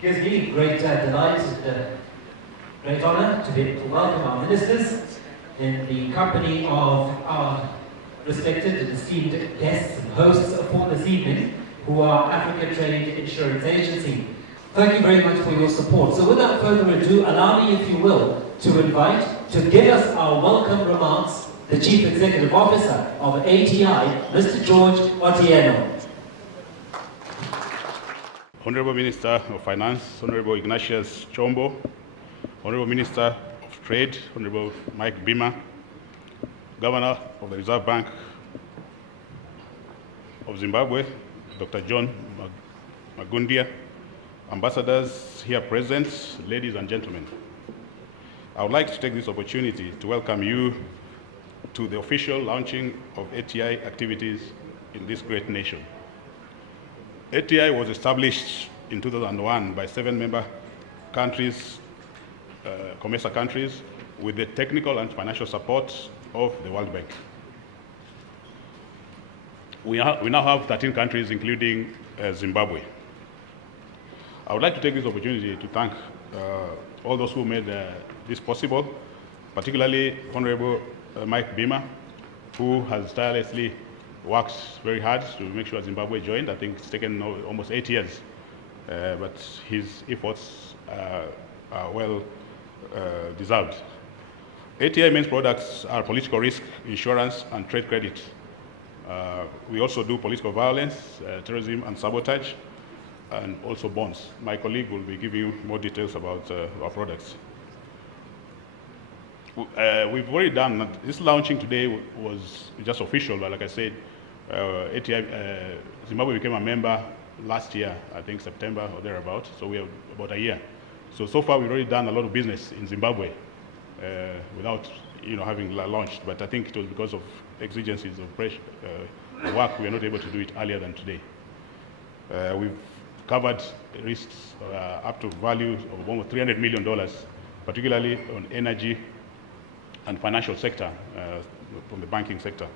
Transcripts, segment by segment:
Gives me great delight and great honor to be able to welcome our ministers in the company of our respected and esteemed guests and hosts for this evening, who are Africa Trade Insurance Agency. Thank you very much for your support. So without further ado, allow me, if you will, to invite to give us our welcome remarks the Chief Executive Officer of ATI, Mr. George Otieno. Honorable Minister of Finance, Honorable Ignatius Chombo, Honorable Minister of Trade, Honorable Mike Bima, Governor of the Reserve Bank of Zimbabwe, Dr. John Magundia, ambassadors here present, ladies and gentlemen. I would like to take this opportunity to welcome you to the official launching of ATI activities in this great nation. ATI was established in 2001 by 7 member countries, COMESA countries, with the technical and financial support of the World Bank. We now have 13 countries, including Zimbabwe. I would like to take this opportunity to thank all those who made this possible, particularly Honorable Mike Bima, who has tirelessly worked very hard to make sure Zimbabwe joined. I think it's taken almost 8 years, but his efforts are well deserved. ATI main products are political risk, insurance, and trade credit. We also do political violence, terrorism, and sabotage, and also bonds. My colleague will be giving you more details about our products. We've already done, this launching today was just official, but like I said, ATI, Zimbabwe became a member last year, I think September or thereabout, so we have about a year. So far we've already done a lot of business in Zimbabwe without having launched, but I think it was because of exigencies of pressure, work, we were not able to do it earlier than today. We've covered risks up to value of almost $300 million, particularly on energy and financial sector, from the banking sector.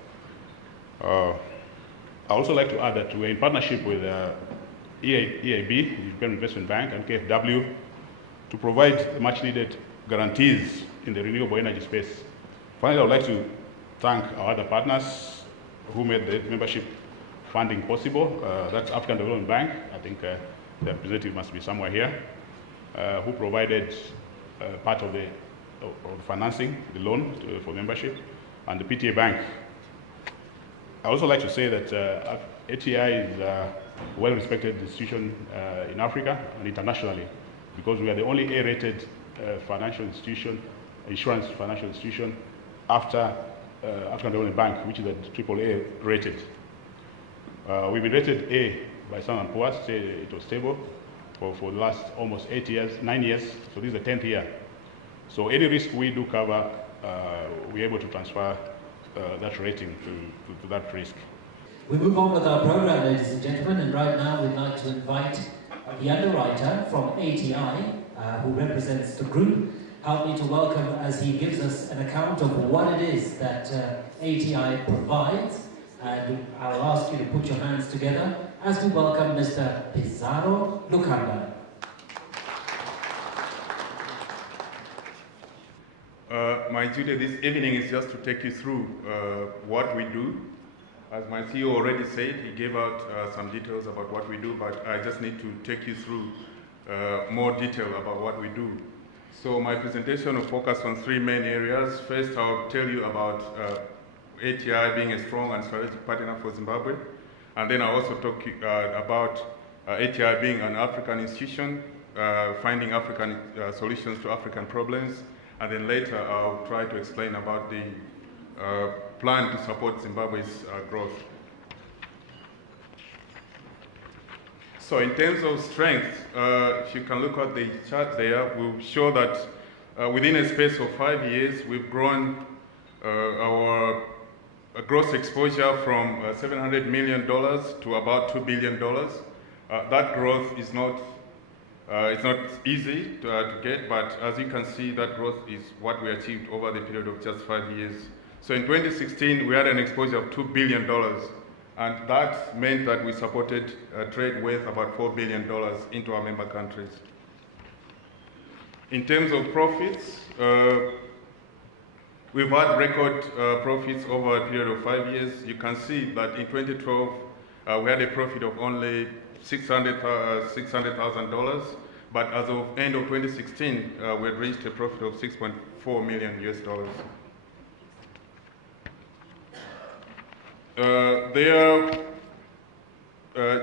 I also like to add that we're in partnership with EIB, the European Investment Bank, and KfW to provide much needed guarantees in the renewable energy space. Finally, I would like to thank our other partners who made the membership funding possible. That's African Development Bank, I think the representative must be somewhere here, who provided part of the financing, the loan for membership, and the PTA Bank. I also like to say that ATI is a well-respected institution in Africa and internationally, because we are the only A-rated financial institution, insurance financial institution, after African Development Bank, which is a AAA rated. We've been rated A by Standard & Poor's, say it was stable for the last almost 9 years, so this is the 10th year. So any risk we do cover, we're able to transfer that rating to that risk. We move on with our program, ladies and gentlemen, and right now we'd like to invite the underwriter from ATI, who represents the group, help me to welcome as he gives us an account of what it is that ATI provides. And I'll ask you to put your hands together as we welcome Mr. Pizarro Lukanda. My duty this evening is just to take you through what we do. As my CEO already said, he gave out some details about what we do, but I just need to take you through more detail about what we do. So my presentation will focus on 3 main areas. First, I'll tell you about ATI being a strong and strategic partner for Zimbabwe. And then I'll also talk about ATI being an African institution, finding African solutions to African problems. And then later, I'll try to explain about the plan to support Zimbabwe's growth. So in terms of strength, if you can look at the chart there, we'll show that within a space of 5 years, we've grown our gross exposure from $700 million to about $2 billion. That growth is not it's not easy to get, but as you can see, that growth is what we achieved over the period of just 5 years. So in 2016, we had an exposure of $2 billion, And that meant that we supported trade worth about $4 billion into our member countries. In terms of profits, we've had record profits over a period of 5 years. You can see that in 2012, we had a profit of only $600,000, but as of end of 2016, we had reached a profit of $6.4 million US.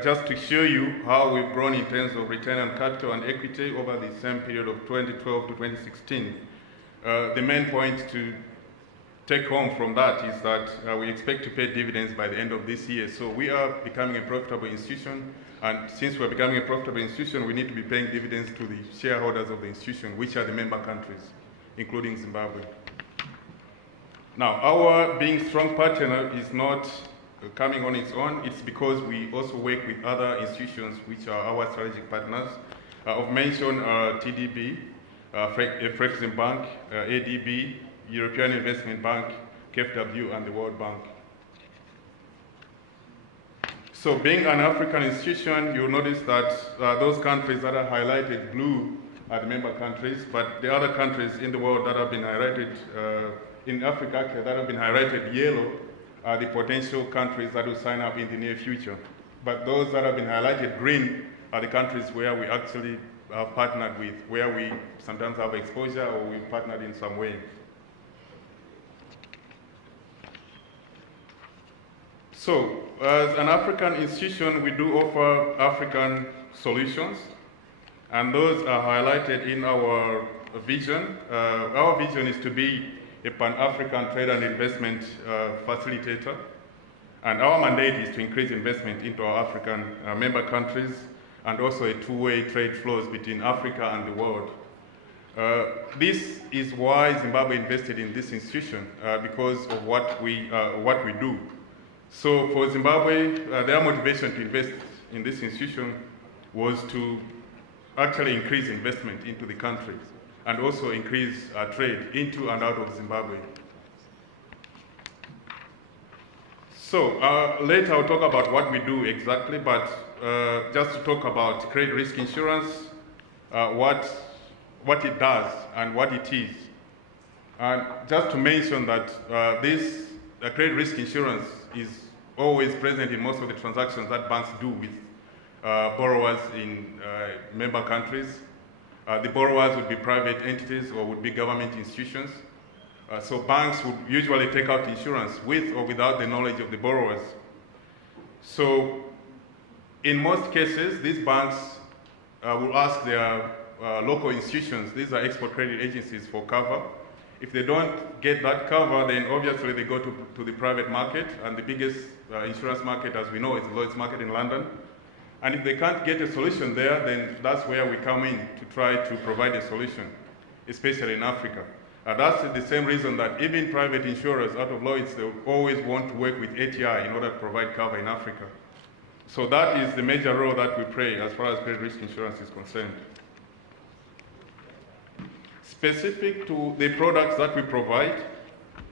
Just to show you how we've grown in terms of return on capital and equity over the same period of 2012 to 2016. The main point to take home from that is that we expect to pay dividends by the end of this year. So we are becoming a profitable institution, and since we're becoming a profitable institution, we need to be paying dividends to the shareholders of the institution, which are the member countries, including Zimbabwe. Now, our being strong partner is not coming on its own. It's because we also work with other institutions which are our strategic partners. I've mentioned TDB, Exim Bank, ADB, European Investment Bank, KfW, and the World Bank. So being an African institution, you'll notice that those countries that are highlighted blue are the member countries, but the other countries in the world that have been highlighted, in Africa actually, that have been highlighted yellow are the potential countries that will sign up in the near future. But those that have been highlighted green are the countries where we actually have partnered with, where we sometimes have exposure or we've partnered in some way. So, as an African institution, we do offer African solutions, and those are highlighted in our vision. Our vision is to be a Pan-African trade and investment facilitator, and our mandate is to increase investment into our African member countries, and also a two-way trade flows between Africa and the world. This is why Zimbabwe invested in this institution, because of what we do. So for Zimbabwe, their motivation to invest in this institution was to actually increase investment into the country and also increase trade into and out of Zimbabwe. So later I'll talk about what we do exactly, but just to talk about credit risk insurance, what it does and what it is. And just to mention that this credit risk insurance is always present in most of the transactions that banks do with borrowers in member countries. The borrowers would be private entities or would be government institutions. So banks would usually take out insurance with or without the knowledge of the borrowers. So in most cases, these banks will ask their local institutions, these are export credit agencies, for cover. If they don't get that cover, then obviously they go to the private market, and the biggest insurance market, as we know, is the Lloyd's market in London. And if they can't get a solution there, then that's where we come in to try to provide a solution, especially in Africa. That's the same reason that even private insurers out of Lloyd's, they always want to work with ATI in order to provide cover in Africa. So that is the major role that we play as far as credit risk insurance is concerned. Specific to the products that we provide,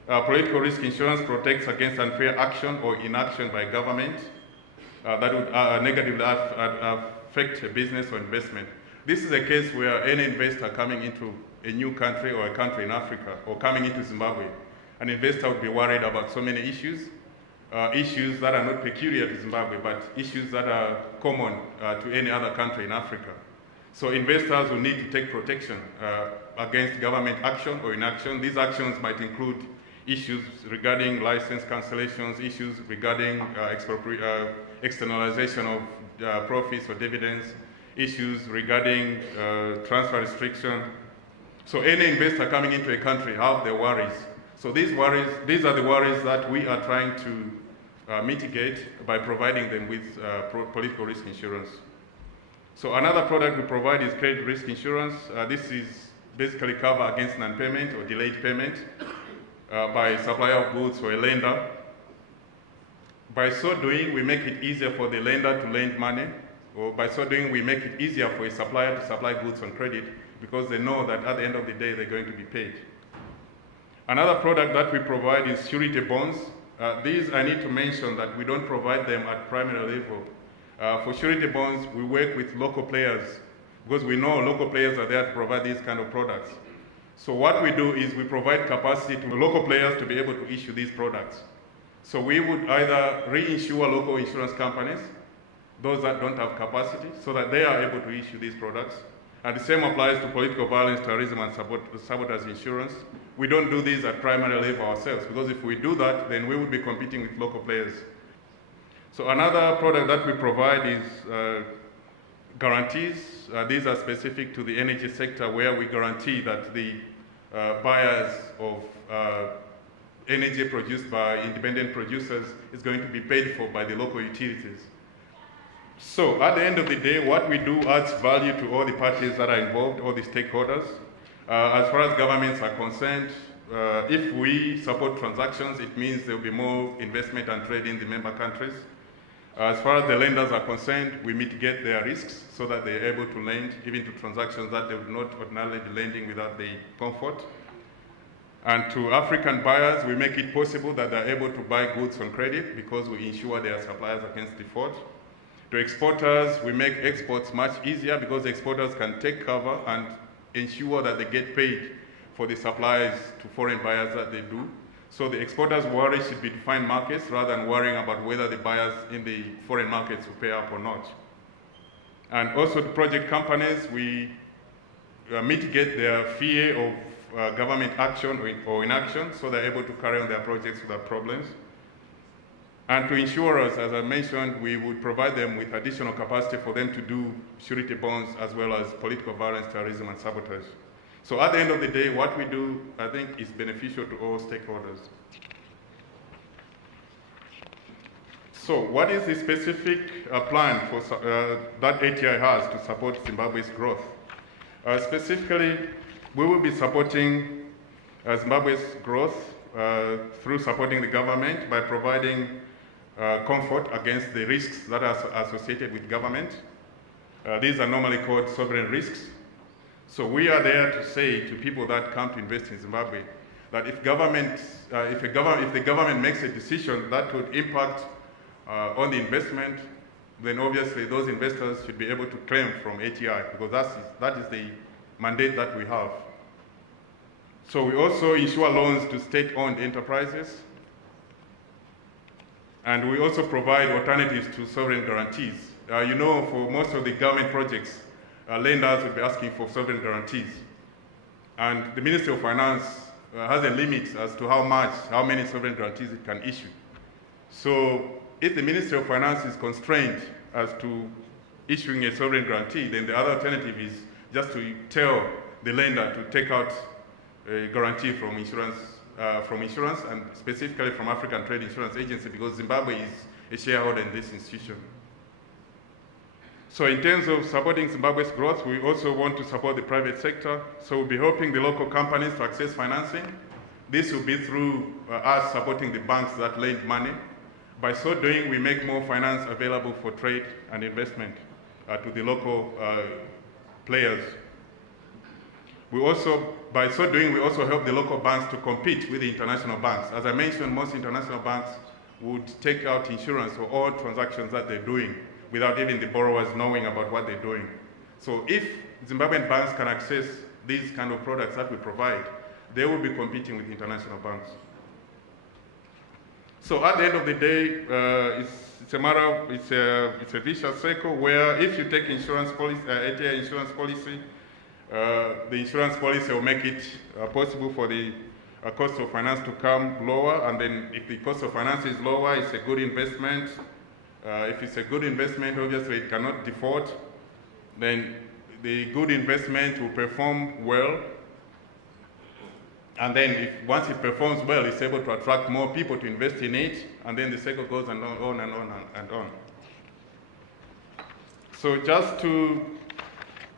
political risk insurance protects against unfair action or inaction by government that would negatively affect a business or investment. This is a case where any investor coming into a new country or a country in Africa or coming into Zimbabwe, an investor would be worried about so many issues, issues that are not peculiar to Zimbabwe, but issues that are common to any other country in Africa. So investors will need to take protection against government action or inaction. These actions might include issues regarding license cancellations, issues regarding externalization of profits or dividends, issues regarding transfer restriction. So any investor coming into a country have their worries. So these are the worries that we are trying to mitigate by providing them with political risk insurance. So another product we provide is credit risk insurance. This is basically cover against non-payment or delayed payment by a supplier of goods or a lender. By so doing, we make it easier for the lender to lend money, or by so doing, we make it easier for a supplier to supply goods on credit because they know that at the end of the day, they're going to be paid. Another product that we provide is surety bonds. These I need to mention that we don't provide them at primary level. For surety bonds, we work with local players because we know local players are there to provide these kind of products. So what we do is we provide capacity to local players to be able to issue these products. So we would either reinsure local insurance companies, those that don't have capacity, so that they are able to issue these products. And the same applies to political violence, terrorism, and sabotage insurance. We don't do these at primary level ourselves, because if we do that, then we would be competing with local players. So another product that we provide is guarantees. These are specific to the energy sector, where we guarantee that the buyers of energy produced by independent producers is going to be paid for by the local utilities. So at the end of the day, what we do adds value to all the parties that are involved, all the stakeholders. As far as governments are concerned, if we support transactions, it means there will be more investment and trade in the member countries. As far as the lenders are concerned, we mitigate their risks so that they're able to lend even to transactions that they would not ordinarily be lending without the comfort. And to African buyers, we make it possible that they're able to buy goods on credit because we insure their suppliers against default. To exporters, we make exports much easier because exporters can take cover and ensure that they get paid for the supplies to foreign buyers that they do. So the exporters' worry should be to find markets rather than worrying about whether the buyers in the foreign markets will pay up or not. And also the project companies, we mitigate their fear of government action or inaction, so they're able to carry on their projects without problems. And to insurers, as I mentioned, we would provide them with additional capacity for them to do surety bonds as well as political violence, terrorism, and sabotage. So at the end of the day, what we do, I think, is beneficial to all stakeholders. So what is the specific plan for, that ATI has to support Zimbabwe's growth? Specifically, we will be supporting Zimbabwe's growth through supporting the government by providing comfort against the risks that are associated with government. These are normally called sovereign risks. So we are there to say to people that come to invest in Zimbabwe that if the government makes a decision that would impact on the investment, then obviously those investors should be able to claim from ATI, because that is the mandate that we have. So we also insure loans to state-owned enterprises, and we also provide alternatives to sovereign guarantees. You know, for most of the government projects, lenders will be asking for sovereign guarantees. And the Ministry of Finance has a limit as to how many sovereign guarantees it can issue. So if the Ministry of Finance is constrained as to issuing a sovereign guarantee, then the other alternative is just to tell the lender to take out a guarantee from insurance, and specifically from African Trade Insurance Agency, because Zimbabwe is a shareholder in this institution. So in terms of supporting Zimbabwe's growth, we also want to support the private sector. So we'll be helping the local companies to access financing. This will be through us supporting the banks that lend money. By so doing, we make more finance available for trade and investment to the local players. By so doing, we also help the local banks to compete with the international banks. As I mentioned, most international banks would take out insurance for all transactions that they're doing without even the borrowers knowing about what they're doing. So if Zimbabwean banks can access these kind of products that we provide, they will be competing with international banks. So at the end of the day, it's a vicious cycle where if you take insurance policy, ATI insurance policy, the insurance policy will make it possible for the cost of finance to come lower, and then if the cost of finance is lower, it's a good investment. If it's a good investment, obviously it cannot default. Then the good investment will perform well. And then once it performs well, it's able to attract more people to invest in it. And then the cycle goes on and on and on. So just to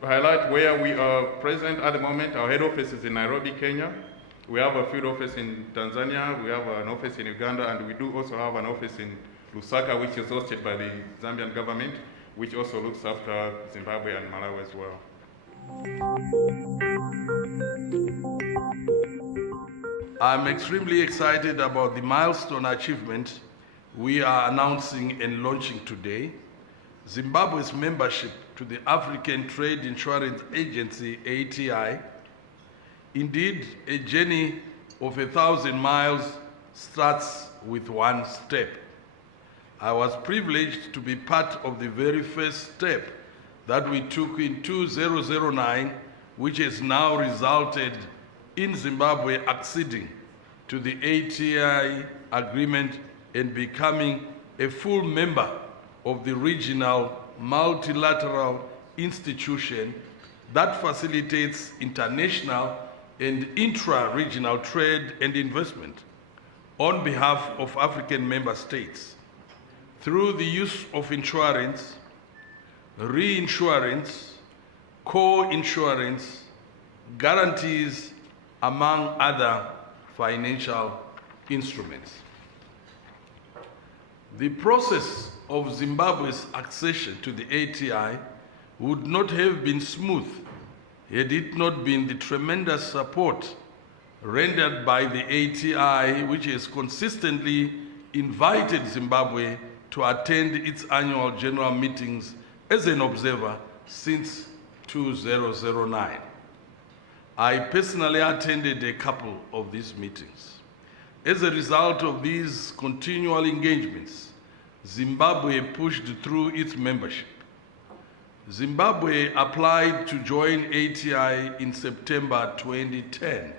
highlight where we are present at the moment, our head office is in Nairobi, Kenya. We have a field office in Tanzania. We have an office in Uganda. And we do also have an office in Lusaka, which is hosted by the Zambian government, which also looks after Zimbabwe and Malawi as well. I'm extremely excited about the milestone achievement we are announcing and launching today. Zimbabwe's membership to the African Trade Insurance Agency, ATI. Indeed, a journey of 1,000 miles starts with one step. I was privileged to be part of the very first step that we took in 2009, which has now resulted in Zimbabwe acceding to the ATI agreement and becoming a full member of the regional multilateral institution that facilitates international and intra-regional trade and investment on behalf of African member states through the use of insurance, reinsurance, co-insurance, guarantees, among other financial instruments. The process of Zimbabwe's accession to the ATI would not have been smooth had it not been the tremendous support rendered by the ATI, which has consistently invited Zimbabwe to attend its annual general meetings as an observer since 2009. I personally attended a couple of these meetings. As a result of these continual engagements, Zimbabwe pushed through its membership. Zimbabwe applied to join ATI in September 2010,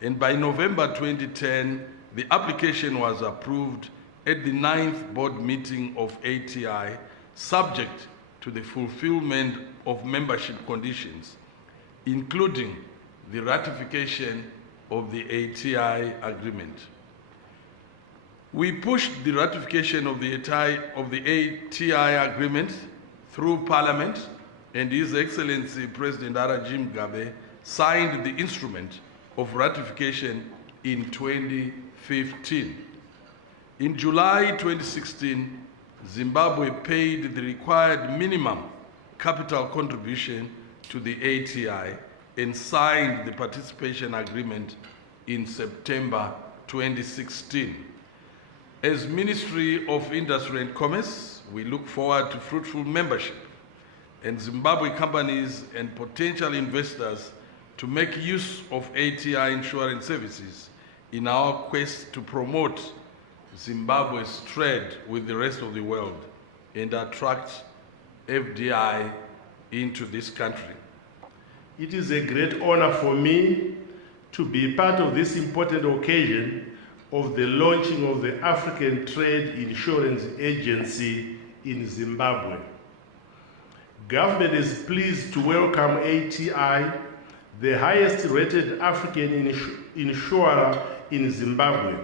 and by November 2010, the application was approved at the 9th board meeting of ATI, subject to the fulfillment of membership conditions, including the ratification of the ATI agreement. We pushed the ratification of the ATI agreement through Parliament, and His Excellency President Jim Mugabe signed the instrument of ratification in 2015. In July 2016, Zimbabwe paid the required minimum capital contribution to the ATI and signed the participation agreement in September 2016. As Ministry of Industry and Commerce, we look forward to fruitful membership and Zimbabwe companies and potential investors to make use of ATI insurance services in our quest to promote Zimbabwe's trade with the rest of the world and attract FDI into this country. It is a great honor for me to be part of this important occasion of the launching of the African Trade Insurance Agency in Zimbabwe. Government is pleased to welcome ATI, the highest rated African insurer in Zimbabwe,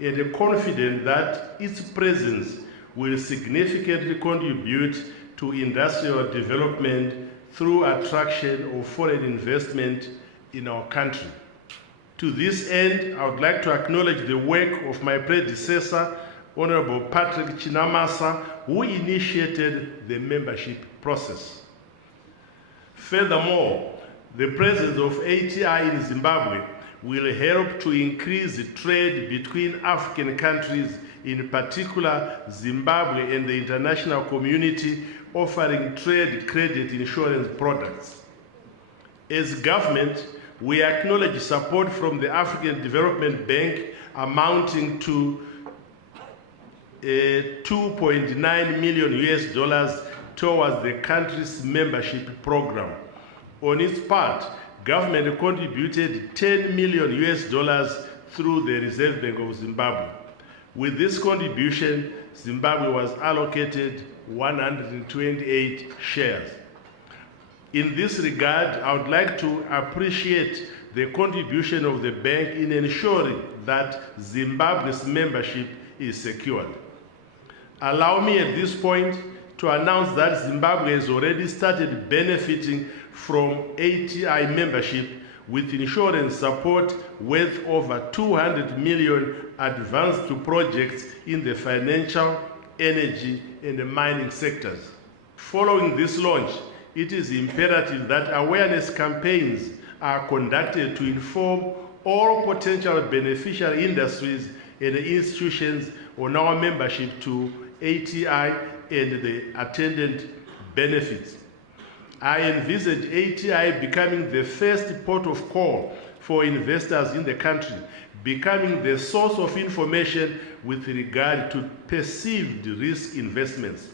and confident that its presence will significantly contribute to industrial development through attraction of foreign investment in our country. To this end, I would like to acknowledge the work of my predecessor, Honorable Patrick Chinamasa, who initiated the membership process. Furthermore, the presence of ATI in Zimbabwe will help to increase the trade between African countries, in particular Zimbabwe and the international community, offering trade credit insurance products. As government, we acknowledge support from the African Development Bank amounting to $2.9 million towards the country's membership program. On its part, government contributed $10 million through the Reserve Bank of Zimbabwe. With this contribution, Zimbabwe was allocated 128 shares. In this regard, I would like to appreciate the contribution of the bank in ensuring that Zimbabwe's membership is secured. Allow me at this point to announce that Zimbabwe has already started benefiting from ATI membership with insurance support worth over 200 million advanced to projects in the financial, energy, and the mining sectors. Following this launch, it is imperative that awareness campaigns are conducted to inform all potential beneficial industries and institutions on our membership to ATI and the attendant benefits. I envisage ATI becoming the first port of call for investors in the country, becoming the source of information with regard to perceived risk investments.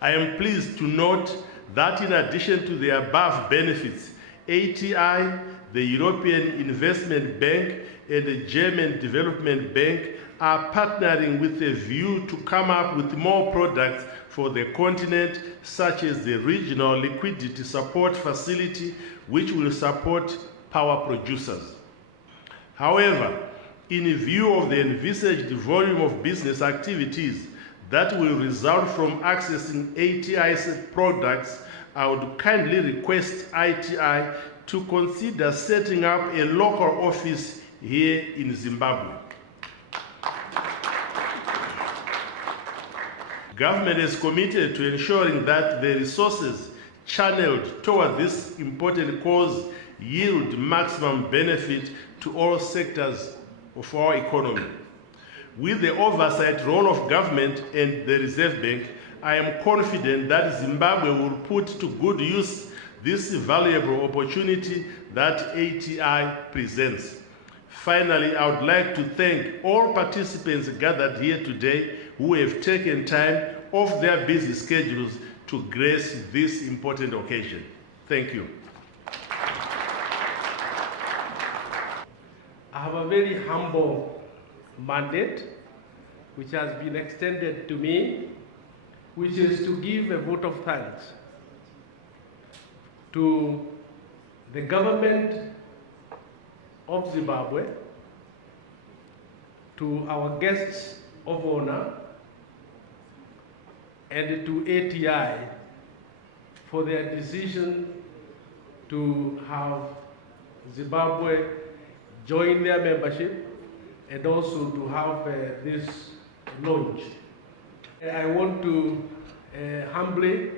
I am pleased to note that in addition to the above benefits, ATI, the European Investment Bank, and the German Development Bank are partnering with a view to come up with more products for the continent, such as the Regional Liquidity Support Facility, which will support power producers. However, in view of the envisaged volume of business activities that will result from accessing ATI's products, I would kindly request ITI to consider setting up a local office here in Zimbabwe. Government is committed to ensuring that the resources channeled toward this important cause yield maximum benefit to all sectors of our economy. With the oversight role of government and the Reserve Bank, I am confident that Zimbabwe will put to good use this valuable opportunity that ATI presents. Finally, I would like to thank all participants gathered here today who have taken time off their busy schedules to grace this important occasion. Thank you. I have a very humble mandate which has been extended to me, which is to give a vote of thanks to the government of Zimbabwe, to our guests of honor, and to ATI for their decision to have Zimbabwe join their membership and also to have this launch. I want to humbly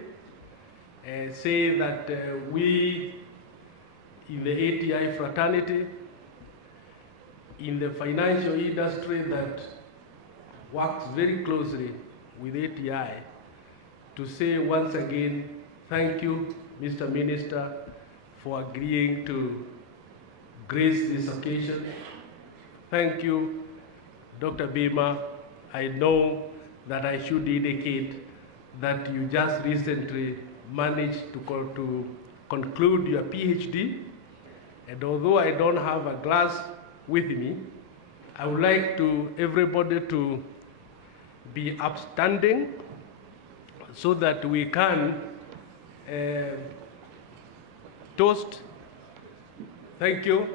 say that we in the ATI fraternity, in the financial industry that works very closely with ATI, to say once again, thank you, Mr. Minister, for agreeing to grace this occasion. Thank you, Dr. Bima. I know that I should indicate that you just recently managed to conclude your PhD, and although I don't have a glass with me, I would like to everybody to be upstanding so that we can toast. Thank you.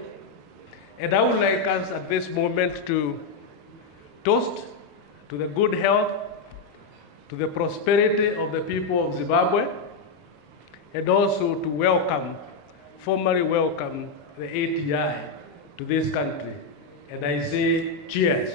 And I would like us at this moment to toast to the good health, to the prosperity of the people of Zimbabwe, and also to formally welcome the ATI to this country. And I say cheers.